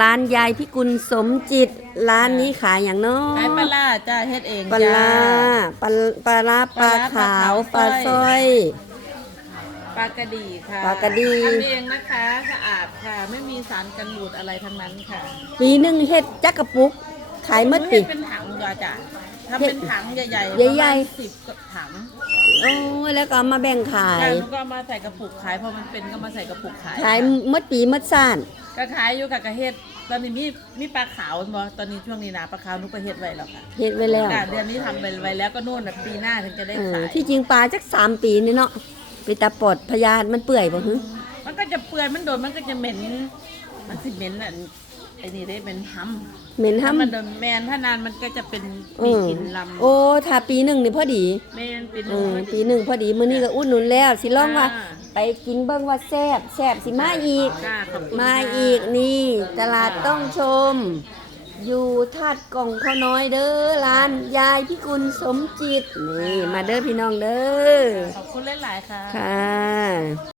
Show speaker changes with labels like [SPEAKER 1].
[SPEAKER 1] ร้านยายพิกุลสมจิต ร้านนี้ขายอย่างเน้อ
[SPEAKER 2] ขายปลาล่าจ้าเฮ็ดเอง
[SPEAKER 1] ปลาร้า
[SPEAKER 2] จ้า
[SPEAKER 1] ปลาปลาร้าปลาขาวปลาสร้อย
[SPEAKER 2] ปลากระดีค่ะ
[SPEAKER 1] ปลากระดี
[SPEAKER 2] ทำเองนะคะสะอาดค่ะ ไม่มีสารกันบูดอะไรทั้งนั้นค่ะ
[SPEAKER 1] ปีหนึ่งเฮ็ดจักกระปุก ขายหมด
[SPEAKER 2] เฮ็
[SPEAKER 1] ติ
[SPEAKER 2] ด เป็นถังจ้าจ้ะถ้าเป็นถังใหญ่ๆ
[SPEAKER 1] ใหญ่ๆ
[SPEAKER 2] สิบถัง
[SPEAKER 1] โอ้ยแล้วก็เอามาแบ่งขาย
[SPEAKER 2] แล้วก็เอามาใส่กระปุกขายพอมันเป็นก็มาใส่กระปุกขาย
[SPEAKER 1] ขายหมดปีหมดซ่าน
[SPEAKER 2] ก็ขายอยู่กับกระเฮ็ดตอนนี้มีมีปลาขาวบ่ตอนนี้ช่วงนี้นะปลาขาวนุกก็เฮ็ดไว้แล้วค่ะ
[SPEAKER 1] เฮ็ดไว้แล้ว
[SPEAKER 2] จ้ะเดือนนี้ทำไปไว้แล้วก็นู่นน่ะปีหน้าถึงจะได้
[SPEAKER 1] เออ
[SPEAKER 2] ขาย
[SPEAKER 1] ที่จริงปลาจักสามปีนี่เนาะไปตาปอดพยานมันเปื่อยบ่ฮึ
[SPEAKER 2] มันก็จะเปื่อยมันโดนมันก็จะเหม็นมันสิเหม็นอะไอ้นี่ได้เป็นห้ำ
[SPEAKER 1] เหม็น
[SPEAKER 2] ถ้า
[SPEAKER 1] ห้ำ
[SPEAKER 2] มันโดนแมนถ้านานมันก็จะเป็น
[SPEAKER 1] เอ
[SPEAKER 2] มี
[SPEAKER 1] อก
[SPEAKER 2] ลิ่นลำ
[SPEAKER 1] โอ้ถ้าปีหนึ่งนี่พอดี
[SPEAKER 2] แมนเป็น
[SPEAKER 1] เออปีหนึ่งพอดีมื้อนี้ก็อุดหนุนแล้ว สิลองว่า
[SPEAKER 2] อ่า
[SPEAKER 1] ไปกินเบิ่งว่าแซ่บแซ่บสิมาอีก
[SPEAKER 2] จ้าขอบคุณ
[SPEAKER 1] มา
[SPEAKER 2] ค่ะ
[SPEAKER 1] อีกนี่ ตลาดต้องชม อยู่ทาดกล่องข้าวน้อยเด้อร้านยายพิกุลสมจิต นี่ มาเด้อพี่น้องเด้อ
[SPEAKER 2] ขอบคุณหลายๆค่ะ
[SPEAKER 1] ค่ะ